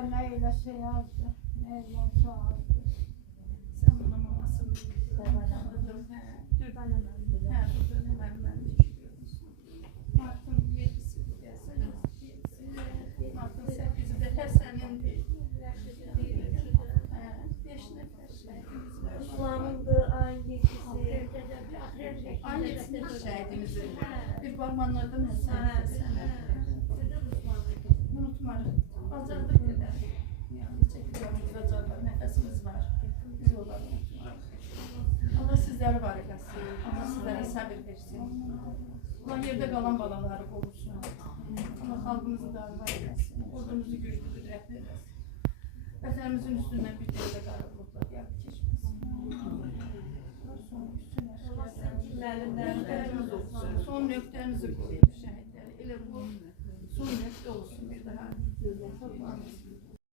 Allah neyle şey yazdı, neyle çoğaldı. Sen buna mamasını tanıdım. Dur ben hemen. Buradan hemen ben düşürüyorum. Mart'ın 7'si gelsene. Mart'ın 8'i de Həsənin değil. 5 nefer şəhidimiz var. Usman'ın da ayın 7'si. Ayın 7'si şəhidimiz var. Bir barmanlardan Həsən. Unutmarım. Bacardık qədər. Yəni çəkiliyomuz bacarlar, nəfəsimiz var. Biz onları unutmarıq. Allah sizləri var eləsin. Allah sizlərə səbir versin. Allah yerdə qalan balaları qorusun. Allah xalqımızı da var eləsin. Ordumuzu güclü qüdrətli eləsin. Vətənimizin üstündən bir dəqiqə qara buludlar gəlib keçməsin. Son nöqtəmizi qoyub şəhidləri. Elə bu son nöqtə olsun bir daha.